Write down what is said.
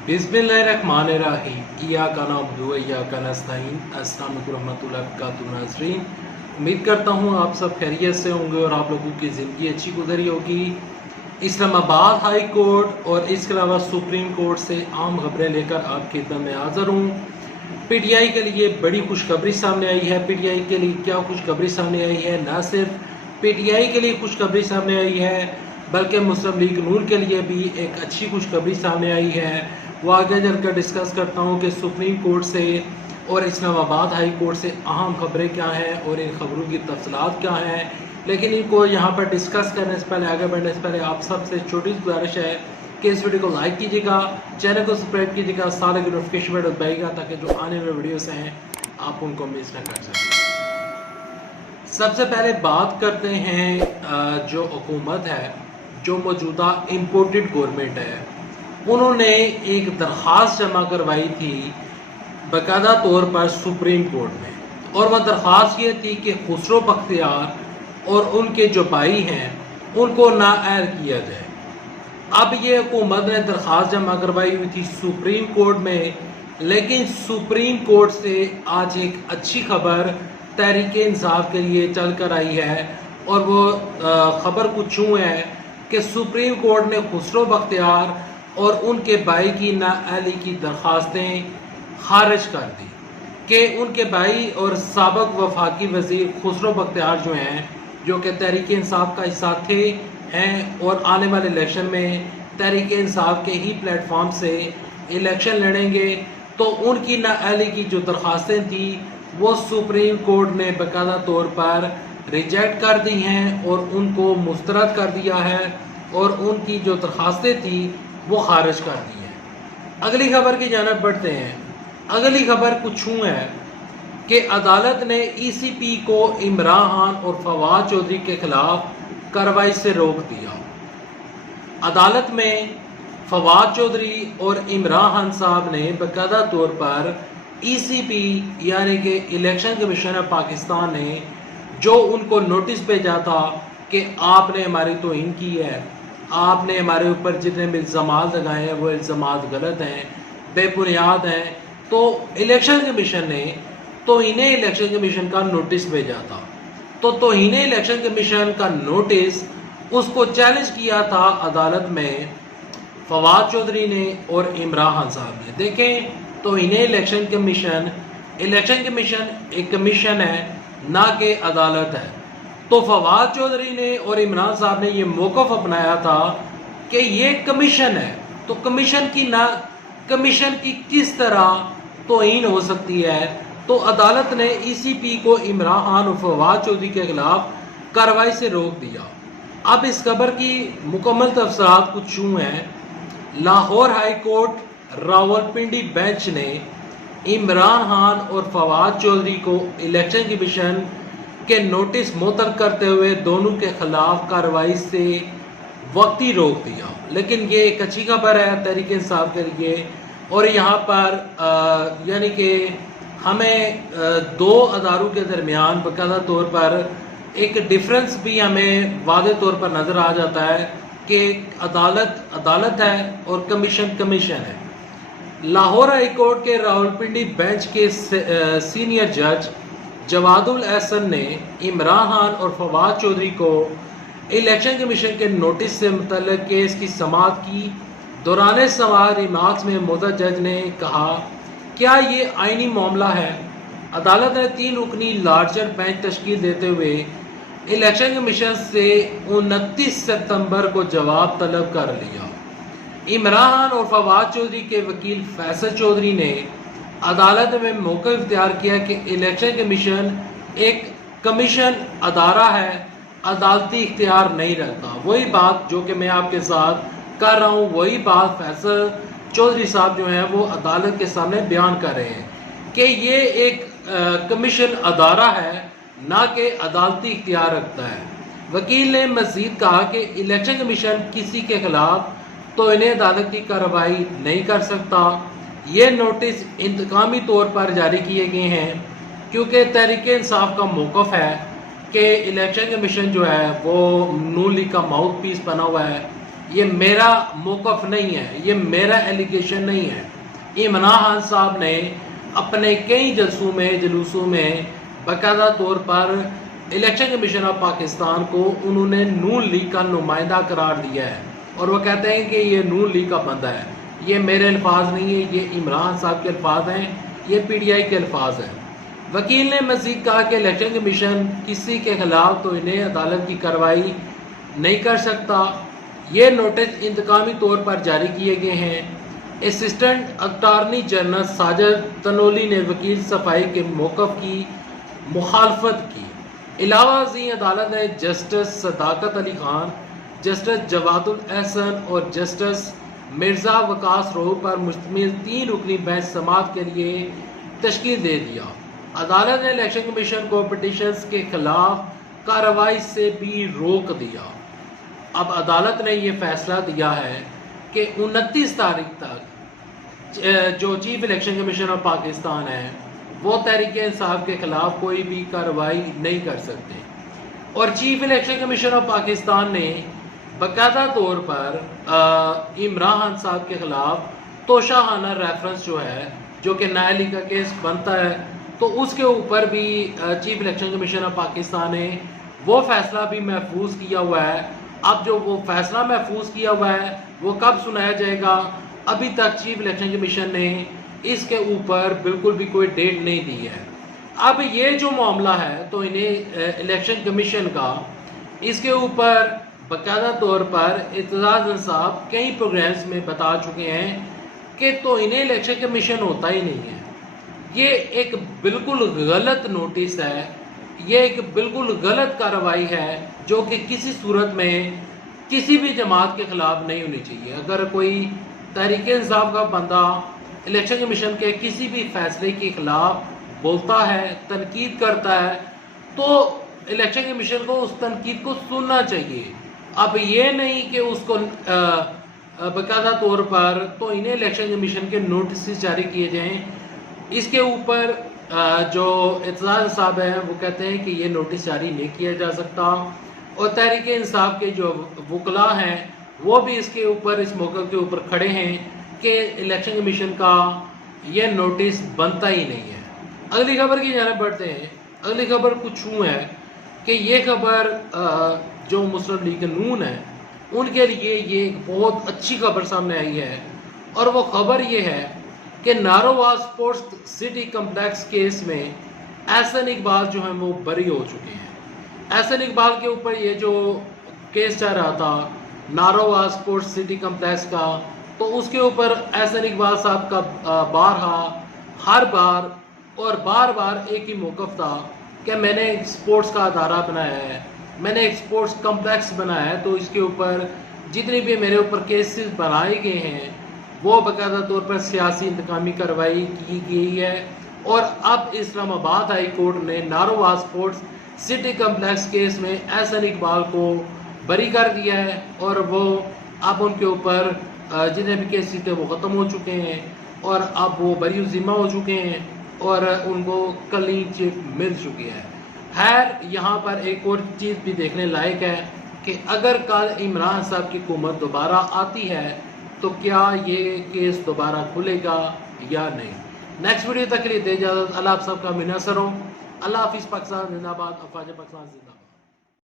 बिस्मिल्लाहिर्रहमानिर्रहीम इय्याका नअबुदु व इय्याका नस्तईन। अस्सलाम वालेकुम रहमतुल्लाहि व बरकातुहू। नाज़रीन, उम्मीद करता हूँ आप सब खैरियत से होंगे और आप लोगों की ज़िंदगी अच्छी गुजरी होगी। इस्लामाबाद हाई कोर्ट और इसके अलावा सुप्रीम कोर्ट से आम खबरें लेकर आपकी खिदमत में हाज़िर हूँ। पीटीआई के लिए बड़ी खुशखबरी सामने आई है। पीटीआई के लिए क्या खुशखबरी सामने आई है? ना सिर्फ पीटीआई के लिए खुशखबरी सामने आई है बल्कि मुस्लिम लीग नून के लिए भी एक अच्छी खुशखबरी सामने आई है। वो आगे चलकर डिस्कस करता हूँ कि सुप्रीम कोर्ट से और इस्लामाबाद हाई कोर्ट से अहम खबरें क्या हैं और इन खबरों की तफसीलात क्या हैं। लेकिन इनको यहाँ पर डिस्कस करने से पहले, आगे बढ़ने से पहले आप सबसे छोटी सी गुजारिश है कि इस वीडियो को लाइक कीजिएगा, चैनल को सब्सक्राइब कीजिएगा, सारे की नोटिफिकेशन बेल दबाइएगा ताकि जो आने वाले वीडियोस हैं आप उनको मिस न कर सकें। सबसे पहले बात करते हैं जो हुकूमत है, जो मौजूदा इम्पोर्टेड गवर्नमेंट है, उन्होंने एक दरख्वास्त जमा करवाई थी बाकायदा तौर पर सुप्रीम कोर्ट में, और वह दरख्वास्त ये थी कि खुसरो बख्तियार और उनके जो भाई हैं उनको नाअहल किया जाए। अब ये हुकूमत ने दरख्वास्त जमा करवाई हुई थी सुप्रीम कोर्ट में, लेकिन सुप्रीम कोर्ट से आज एक अच्छी खबर तहरीक इंसाफ के लिए चल कर आई है, और वो खबर कुछ यूँ है कि सुप्रीम कोर्ट ने खुसरो बख्तियार और उनके भाई की नाअहली की दरख्वास्तें खारिज कर दी कि उनके भाई और साबिक वफाकी वज़ीर खुसरो बख्तियार जो हैं, जो कि तहरीक इंसाफ का हिस्सा थे हैं और आने वाले इलेक्शन में तहरीक इंसाफ के ही प्लेटफॉर्म से इलेक्शन लड़ेंगे, तो उनकी नाअहली की जो दरख्वास्तें थी वो सुप्रीम कोर्ट ने बाकायदा तौर पर रिजेक्ट कर दी हैं और उनको मुस्तरद कर दिया है, और उनकी जो दरख्वास्तें थी वो खारिज कर दी हैं। अगली खबर की जानिब बढ़ते हैं। अगली खबर कुछ यूँ है कि अदालत ने ईसीपी को इमरान खान और फवाद चौधरी के खिलाफ कार्रवाई से रोक दिया। अदालत में फवाद चौधरी और इमरान खान साहब ने बाकायदा तौर पर ईसीपी यानी कि इलेक्शन कमीशन ऑफ पाकिस्तान ने जो उनको नोटिस भेजा था कि आपने हमारी तौहीन की है, आपने हमारे ऊपर जितने भी इल्ज़ामात लगाए हैं वो इल्ज़ामात गलत हैं, बेबुनियाद हैं, तो इलेक्शन कमीशन ने तौहीन इलेक्शन कमीशन का नोटिस भेजा था। तो तौहीन इलेक्शन कमीशन का नोटिस उसको चैलेंज किया था अदालत में फवाद चौधरी ने और इमरान खान साहब ने। देखें, तौहीन इलेक्शन कमीशन एक कमीशन है, ना कि अदालत है। तो फवाद चौधरी ने और इमरान साहब ने ये मौक़िफ़ अपनाया था कि ये कमीशन है, तो कमीशन की किस तरह तौहीन हो सकती है। तो अदालत ने ईसीपी को इमरान खान और फवाद चौधरी के खिलाफ कार्रवाई से रोक दिया। अब इस खबर की मुकम्मल तफसीलात कुछ यूँ हैं। Lahore high court Rawalpindi bench ने इमरान खान और फवाद चौधरी को इलेक्शन कमीशन के नोटिस मुअत्तल करते हुए दोनों के खिलाफ कार्रवाई से वक्ती रोक दिया। लेकिन ये एक अच्छी खबर है तहरीक इंसाफ के लिए, और यहाँ पर यानी कि हमें दो अदारों के दरमियान बाकायदा तौर पर एक डिफरेंस भी हमें वाज़ेह तौर पर नज़र आ जाता है कि अदालत है और कमीशन है। लाहौर हाई कोर्ट के रावलपिंडी बेंच के सीनियर जज जवादुल एहसन ने इमरान खान और फवाद चौधरी को इलेक्शन कमीशन के नोटिस से मुतल्लिक़ केस की समाअत की। दौरान सवाल रिमार्क्स में मोहतरम जज ने कहा, क्या ये आईनी मामला है? अदालत ने 3 रुकनी लार्जर बेंच तश्कील देते हुए इलेक्शन कमीशन से 29 सितंबर को जवाब तलब कर लिया। इमरान खान और फवाद चौधरी के वकील फैसल चौधरी ने अदालत में मौक़िफ़ इख्तियार किया कि इलेक्शन कमीशन एक कमीशन अदारा है, अदालती इख्तियार नहीं रखता। वही बात जो कि मैं आपके साथ कर रहा हूँ, वही बात फैसल चौधरी साहब जो हैं वो अदालत के सामने बयान कर रहे हैं कि ये एक कमीशन अदारा है, ना कि अदालती इख्तियार रखता है। वकील ने मज़ीद कहा कि इलेक्शन कमीशन किसी के खिलाफ तो इन्हें अदालत की कार्रवाई नहीं कर सकता। ये नोटिस इंतकामी तौर पर जारी किए गए हैं क्योंकि तहरीक इंसाफ का मौक़िफ़ है कि इलेक्शन कमीशन जो है वो नून लीग का माउथ पीस बना हुआ है, یہ میرا موقف نہیں ہے، یہ میرا ایلیگیشن نہیں ہے۔ عمران خان صاحب نے اپنے کئی جلوسوں میں باقاعدہ طور پر الیکشن کمیشن آف پاکستان کو انہوں نے نون لیگ کا نمائندہ قرار دیا ہے، اور وہ کہتے ہیں کہ یہ نون لیگ کا بندہ ہے۔ یہ میرے الفاظ نہیں ہیں، یہ عمران صاحب کے الفاظ ہیں، یہ پی ٹی آئی کے الفاظ ہیں۔ وکیل نے مزید کہا کہ الیکشن کمیشن کسی کے خلاف تو انہیں عدالت کی کارروائی نہیں کر سکتا۔ یہ نوٹس انتقامی طور پر جاری کیے گئے ہیں۔ Assistant attorney general Sajid Tanoli نے وکیل صفائی کے موقف کی مخالفت کی۔ علاوہ ازیں عدالت نے جسٹس صداقت علی خان، جسٹس جواد الاحسن اور جسٹس مرزا وقاص روح پر مشتمل 3 رکنی بینچ سماعت کے لیے تشکیل دے دیا۔ عدالت نے الیکشن کمیشن کو پٹیشنز کے خلاف کارروائی سے بھی روک دیا۔ اب عدالت نے یہ فیصلہ دیا ہے کہ 29 تاریخ تک جو chief election commission of Pakistan ہے وہ تحریک انصاف کے خلاف کوئی بھی کارروائی نہیں کر سکتے، اور chief election commission of Pakistan نے باقاعدہ طور پر عمران خان صاحب کے خلاف توشہانہ ریفرنس جو ہے، جو کہ نااہلی کا کیس بنتا ہے، تو اس کے اوپر بھی chief election commission of Pakistan نے وہ فیصلہ بھی محفوظ کیا ہوا ہے۔ اب جو وہ فیصلہ محفوظ کیا ہوا ہے وہ کب سنایا جائے گا، ابھی تک چیف الیکشن کمیشن نے اس کے اوپر بالکل بھی کوئی ڈیٹ نہیں دی ہے۔ اب یہ جو معاملہ ہے تو انہیں الیکشن کمیشن کا اس کے اوپر باقاعدہ طور پر اعتزاز انصاف کئی پروگرامز میں بتا چکے ہیں کہ تو انہیں الیکشن کمیشن ہوتا ہی نہیں ہے۔ یہ ایک بالکل غلط نوٹس ہے، یہ ایک بالکل غلط کارروائی ہے جو کہ کسی صورت میں کسی بھی جماعت کے خلاف نہیں ہونی چاہیے۔ اگر کوئی تحریک انصاف کا بندہ الیکشن کمیشن کے کسی بھی فیصلے کے خلاف بولتا ہے، تنقید کرتا ہے، تو الیکشن کمیشن کو اس تنقید کو سننا چاہیے۔ اب یہ نہیں کہ اس کو باقاعدہ طور پر تو انہیں الیکشن کمیشن کے نوٹسز جاری کیے جائیں۔ اس کے اوپر جو اعتزاز صاحب ہیں وہ کہتے ہیں کہ یہ نوٹس جاری نہیں کیا جا سکتا، اور تحریک انصاف کے جو وکلاء ہیں وہ بھی اس کے اوپر اس موقع کے اوپر کھڑے ہیں کہ الیکشن کمیشن کا یہ نوٹس بنتا ہی نہیں ہے۔ اگلی خبر کی جانب بڑھتے ہیں۔ اگلی خبر کچھ یوں ہے کہ یہ خبر جو مسلم لیگ نون ہے ان کے لیے یہ ایک بہت اچھی خبر سامنے آئی ہے، اور وہ خبر یہ ہے کہ نارووا اسپورٹس سٹی کمپلیکس کیس میں احسن اقبال جو ہیں وہ بری ہو چکے ہیں۔ احسن اقبال کے اوپر یہ جو کیس چل رہا تھا نارووا اسپورٹس سٹی کمپلیکس کا، تو اس کے اوپر احسن اقبال صاحب کا ہر بار ایک ہی موقف تھا کہ میں نے ایک اسپورٹس کا ادارہ بنایا ہے، میں نے ایک اسپورٹس کمپلیکس بنایا ہے، تو اس کے اوپر جتنی بھی میرے اوپر کیسز بنائے گئے ہیں وہ باقاعدہ طور پر سیاسی انتقامی کارروائی کی گئی ہے۔ اور اب اسلام آباد ہائی کورٹ نے نارووا اسپورٹس سٹی کمپلیکس کیس میں احسن اقبال کو بری کر دیا ہے، اور وہ اب ان کے اوپر جتنے بھی کیسز تھے وہ ختم ہو چکے ہیں، اور اب وہ بری ذمہ ہو چکے ہیں، اور ان کو کلین چٹ مل چکی ہے۔ خیر، یہاں پر ایک اور چیز بھی دیکھنے لائق ہے کہ اگر کل عمران صاحب کی حکومت دوبارہ آتی ہے تو کیا یہ کیس دوبارہ کھلے گا یا نہیں۔ نیکسٹ ویڈیو تک کے لیے دے اجازت۔ اللہ آپ سب کا منحصر ہوں۔ اللہ حافظ۔ پاکستان زندہ باد۔ افواج پاکستان زندہ باد۔